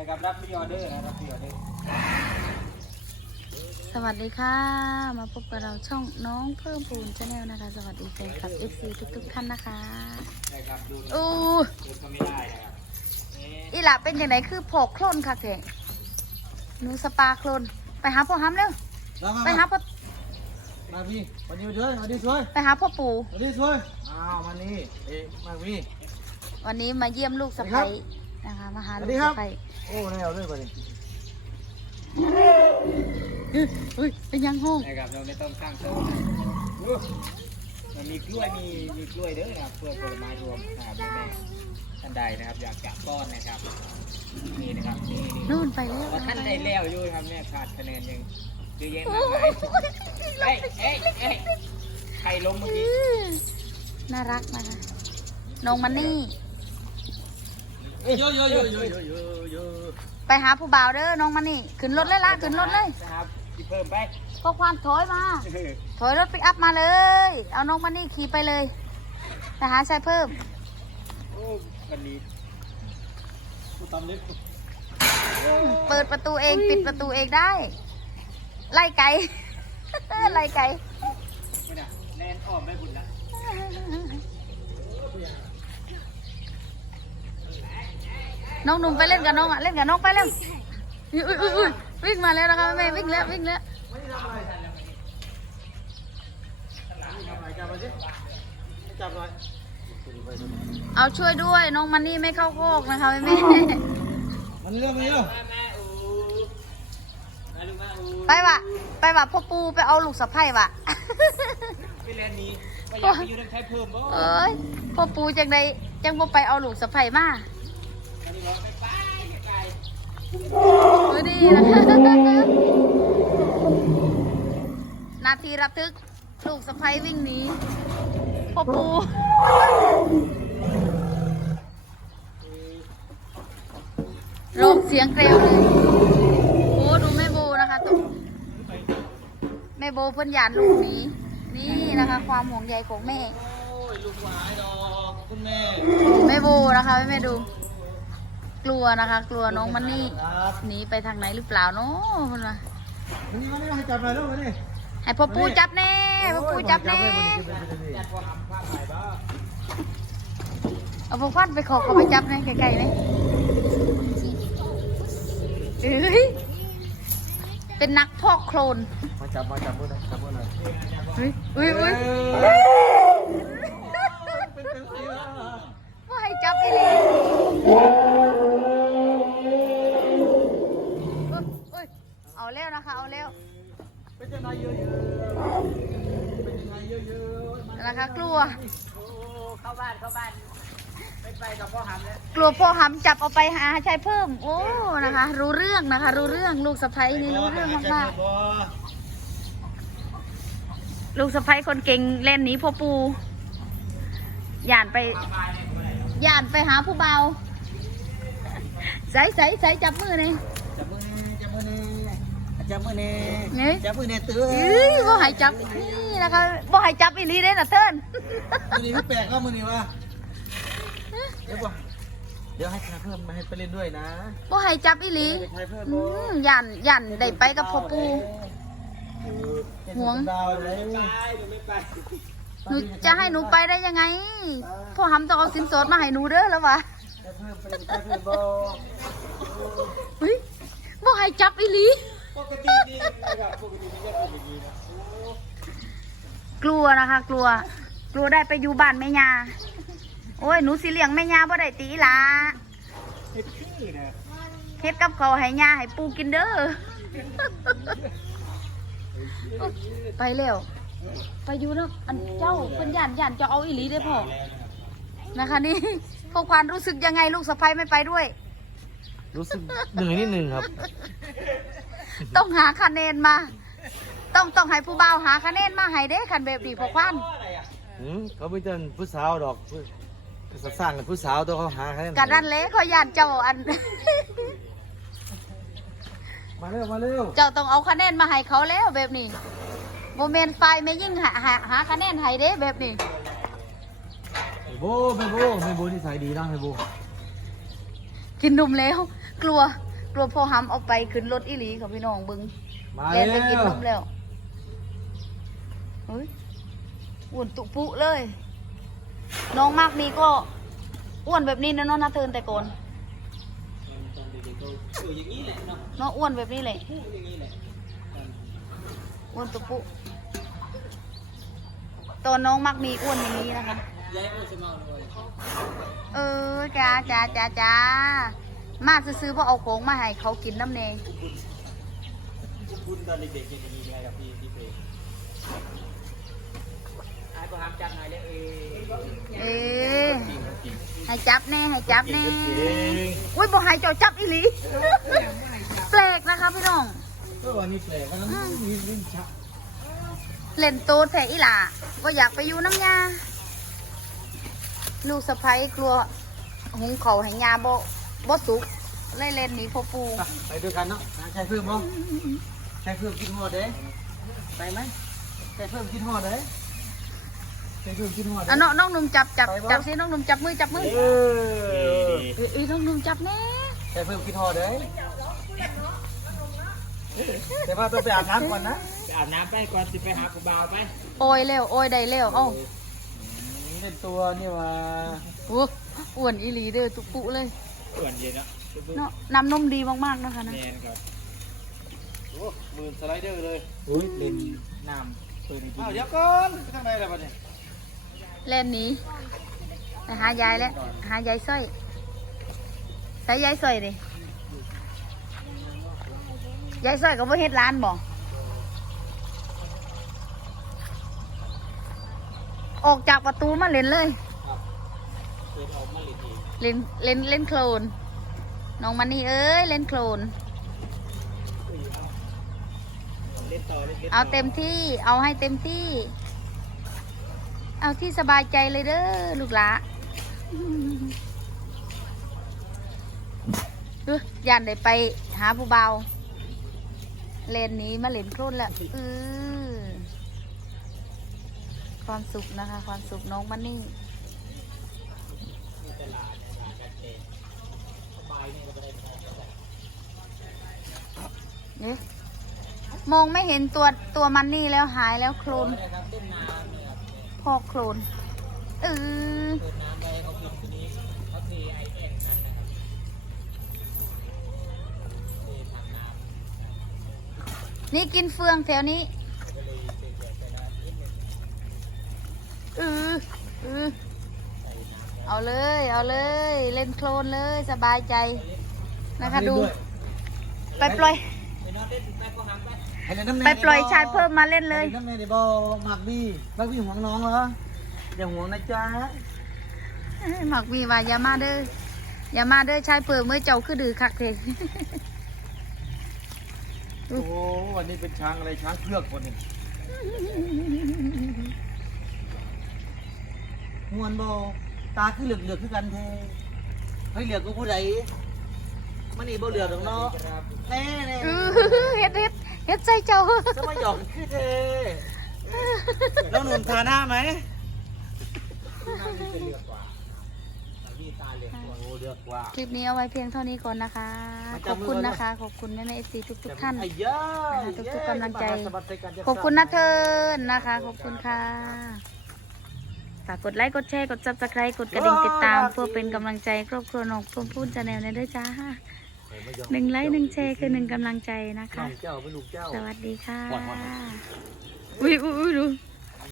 นะครับรับพรีออเดอร์นะรับพรีออเดอร์สวัสดีค่ะ มาพบกับเราช่องน้องเพิ่มพูนชาแนลนะคะ สวัสดีแฟนคลับ FC ทุกๆท่านนะคะนะครับดูอู้ดูก็ไม่ได้นะครับนี่อีหล่ะเป็นอย่างไรคือโผกโคลนค่ะแกหนูสปาโคลนไปหาพ่อฮัมเร็วแล้วมาไปหาพ่อมาพี่วันนี้ช่วยวันนี้ช่วยไปหาพ่อปู่วันนี้ช่วยอ้าวมานี่เอ๊ะมาพี่วันนี้มาเยี่ยมลูกสะใภ้ นะคะมาหาสวัลูสกดีครัสะบใภ้โอ้แนวด้วยก่อนดิเฮ้ยเฮ้ยเป็นยังห้องนะครับเราไม่ต้องตั้งโต๊ะนะอู้มันมีกล้วยมีมีกล้วยเด้อนะครับกล้วยผลไม้รวมนะครับแม่ๆท่านใดนะครับ อยากจะป้อนนะครับนี่นะครับนี่นี่นู่นไปแล้วว่าท่านได้แล้วอยู่ครับแม่ขาดคะแนนยังเยอะแยะโอ้มากมายเอ้ยเอ้ยเอ้ยใครล้มเมื่อกี้น่ารักนะคะน้องมันนี่ เยอะเยอะเยอะเยอะเยอะเยอะเยอะไปหาผู้บ่าวเด้อน้องมันนี่ขึ้นรถเลยล่ะขึ้นรถเลยนะครับที่เพิ่มไปพวกควานถอยมาถอยรถปิกอัพมาเลย เอาน้องมันนี่ขี่ไปเลยไปหาชายเพิ่มโอ้วันนี้กูตำเล็กเปิดประตูเองปิดประตูเองได้ ไล่ไก่ไล่ไก่ไม่ได้แลนอ้อมไม่บุญละ น้องหนุ่มไปเล่นกับน้องอะเล่นกับน้องไปเร็วอุ้ยอุ้ยอุ้ยวิ่งมาแล้วนะคะแม่วิ่งแล้ววิ่งแล้วทำอะไรจับมาสิจับหน่อยเอาช่วยด้วยน้องมันนี่ไม่เข้าโคอกนะคะแม่มันเรื่องมันเรื่องแม่แม่อูมาลูกมาอูไปวะไปวะพ่อปูไปเอาลูกสะใภ้วะไปแลนนี้ไม่อยากไปอยู่ในใช้เพิ่มบ่เอ้ยพ่อปูจังใดจังบ่ไปเอาลูกสะใภ้มา ดีนะคะนาทีระทึกลูกสะใภ้วิ่งหนีพ่อปูร้องเสียงเกลียวเลยโอ้ดูแม่โบนะคะตุ๊แม่โบเพิ่นหยานลูกหนี้ นี่นะคะ ความห่วงใยของแม่ โอ้ย ลูกหวายดอกคุณแม่ แม่โบนะคะแม่ดู กลัวนะคะ กลัวน้องมันนี่ครับหนีไปทางไหนหรือเปล่าเนาะมันว่านี่มานี่ให้จับหน่อยลูกมานี่ให้พ่อปูจับแน่พ่อปูจับแน่จัดพอทำภาพถ่ายบ่เอาพวกควันไปขอเขาไปจับแน่ไกลๆเลยเอ้ยเป็นนักพอกโคลนมาจับมาจับมือหน่อยจับมือหน่อยอุ้ยอุ้ยอุ้ยเป็นเป็นสีแล้วว่าให้จับอีหลีอุ๊ยอุ๊ยเอาแล้วนะคะ เอาแล้ว เป็นยังไงเยอะๆเป็นยังไงเยอะๆ นะคะ กลัวโอ้เข้าบ้านเข้าบ้านไม่ไปกับพ่อหำแล้วกลัวพ่อหำจับเอาไปหาชายเพิ่ม โอ้นะคะ รู้เรื่องนะคะ รู้เรื่องลูกสะใภ้นี่รู้เรื่องมากๆลูกสะใภ้คนเก่งเล่นหนีพ่อปูย่านไปย่านไปหาผู้เบาใส่ใส่ใส่จับมือนี่จับมือจับมือจับมือเน่นี่จับมือเน่ตื้อเอ้ยบ่ใหายจับนี่ นะคะบ่ใหายจับอีหลีเด้น่ะเติ้นมือนี้พี่แปลกก็มือนี้วะเดี๋ยวบอกเดี๋ยวให้ใครเพิ่มมาให้ไปเล่นด้วยนะบ่ใหายจับอีหลีใครเพิ่มอืมย่านย่านได้ไปกับพ่อปูห่วง ดาวเลยไปหนูไม่ไปหนูจะให้หนูไปได้ยังไงพ่อหำต้องเอาสินสอดมาให้หนูเด้อแล้ววะใครเพิ่มไปเล่นใครเพิ่มบ่เฮ้ยบ่ให้จับอีหลีปกติดีนะครับปกตินี่ก็เป็นอย่างนี้นะโอ้ กลัวนะคะ กลัว กลัวได้ไปอยู่บ้านแม่ยาโอ้ยหนูสิเลี้ยงแม่ยาบ่ได้ตีหละเฮ็ดขี้นะเฮ็ดกับเขาวให้ยาให้ปูกินเด้อไปแล้วไปอยู่นะอันเจ้าเพิ่นย่านย่านจะเอาอีหลีได้อพ่อนะคะนี่พวกควานรู้สึกยังไงลูกสะใภ้ไม่ไปด้วย รู้สึกเหนื่อยนิดนึงครับ ต้องหาคะแนนมา ต้องต้องให้ผู้บ่าวหาคะแนนมาให้เด้คันแบบนี้พอควานอืมเขาไม่เจอผู้สาวดอกผู้สร้างกับผู้สาวตัวเขาหาใครกันนั่นเลยเขาย่านเจ้าอัน มาเร็วมาเร็วเจ้าต้องเอาคะแนนมาให้เขาแล้วแบบนี้โมเมนต์ไฟไม่ยิ่งหาหาหาคะแนนให้เด้แบบนี้ไอ้โบไม่โบไม่โบนิสัยดีนะไอ้โบกินนมแล้ว กลัว กลัวพ่อห้ำเอาไปขึ้นรถอีหลีของพี่น้องเบึงมาเล่นไปแล้กินวนมแล้ว เฮ้ยอ้วนตุปุเลย น้องมากมีก็อ้วนแบบนี้นะน้องนาเทินแต่ก่อนตอนเด็กๆก็อยู่อย่างนี้แหละเนาะน้องอ้วนแบบนี้เลยพูดอย่างนี้แหละอ้วนตุปุตอนน้องมักมีอ้วนอย่างนี้นะคะ ยายอ้วนจะเมาเลยเออจ้าจ้าจ้าจ้ามาซื้อๆเพราะเอาของมาให้เขากินน้ำเนยคุณตอนเด็กๆเป็นอย่างนี้เลยครับพี่พี่เฟย์ไอ้ก็ห้าม เลยเอเออจริงจริงให้จับแน่ให้จับแน่จริงอุ้ยบอกให้เจ้าจับอีหลีแปลกนะคะพี่น้องก็วันนี้แปลกวันนั้นมีลิ้นชักเล่นโตดแผ่อีหล่าก็อยากไปอยู่น้ำยาลูกสะพ้ยกลัวหุงเขาวให้ยาบ่บ่สุกเลยเล่นหนีพ่อปูไปด้วยกันเนาะใช้เพิ่มบ่ใช้เพิ่มกินหอดเด้ไปไหมใช้เพิ่มกินหอดเด้ ใช้เพิ่มกินหอดอะเด้น้องน้องหนุ่มจับจับไปบ่จับสิน้องหนุ่มจับมือจับมือเออเอ้ยเอ้ยน้องหนุ่มจับแน่ใช้เพิ่มกินหอดเด้แต่ว่าต้องไปอาบน้ำก่อนนะไปอาบน้ำไปก่อนสิไปหาผู้บ่าวไปโอยเร็วโอยได้เร็วเอ้าเล่นตัวนี่ว่าโอ้อ้วนอีหลีเด้อตุกปุเลยส่วนเย็นเนาะเนาะน้ำนมดีมากๆนะคะนะแมนครับโอ้มือสไลเดอร์เลยอุ้ยเล่นน้ำเปิดในกินอ้าวเดี๋ยวก่อนไปทางไหนล่ะบัดนี้ เล่นนี้ไปหายายแล้วหายายสร้อยใส่ยายสร้อยดิยายสร้อยก็บ่เฮ็ดร้านบ่ออกจากประตูมาเล่นเลยเล่นเล่นเล่นโคลนน้องมันนี่เอ้ยเล่นโคลนเอาเต็มที่เอาให้เต็มที่ เอาที่สบายใจเลยเด้อลูกหละดูยันได้ไปหาผู้เบาเล่นนี้มาเล่นโคลนแล้วเออความสุขนะคะ ความสุขน้องมันนี่มองไม่เนี่ยมองไม่เห็นตัวตัวมันนี่แล้วหายแล้วโคลน พอกโครนเออนี่กินเฟืองแถวนี้เออเออเอาเลย เอาเลย เล่นโคลนเลยสบายใจนะคะดู ไปปล่อย ไปนอนเล่นไปก็หางไปให้เล่นน้ำแน่ไปปล่อยชายเพิ่มมาเล่นเลย ให้น้ำแน่ในบ่อหมักบี้หมักบี้ห่วงน้องเหรออย่าห่วงนะจ๊ะหมักมีว่าอย่ามาเด้ออย่ามาเด้อชายเพิ่มเมื่อเจ้าคือดื้อคักเทโอ้วันนี้เป็นช้างอะไรช้างเผือกคนนี้มวนบ่ตาคือเหลือกเหลือกคือกันแท้เฮ้ยเหลือกกูผู้ใดมันนี่บ่เหลือกดอกเนาะแน่แน่เออเฮ็ดเฮ็ดเฮ็ดใจเจ้าจะมาหยอกคือเทแล้วหนุ่มทาหน้าไหมน่าจะเหลือกกว่าแต่พี่ตาเหลือกกว่าโอ้เหลือกกว่าคลิปนี้เอาไว้เพียงเท่านี้ก่อนนะคะ ขอบคุณนะคะ ขอบคุณแม่แม่เอฟซีทุกทุกๆท่านไอ้ยาทุกๆกำลังใจสะบัดใส่กันจะขอบคุณนะเทินนะคะ ขอบคุณค่ะฝากกดไลค์กดแชร์กด subscribe กดกระดิ่งติดตาม เพื่อเป็นกำลังใจครอบครัวหนกพุ่มพูนชาแนลในด้วยจ้า หนึ่งไลค์หนึ่งแชร์คือหนึ่งกำลังใจนะน้คะองเจ้าเป็นลูกเจ้า สวัสดีค่ะปล่อยมันอุ้ยอุ้ยอุ้ยดู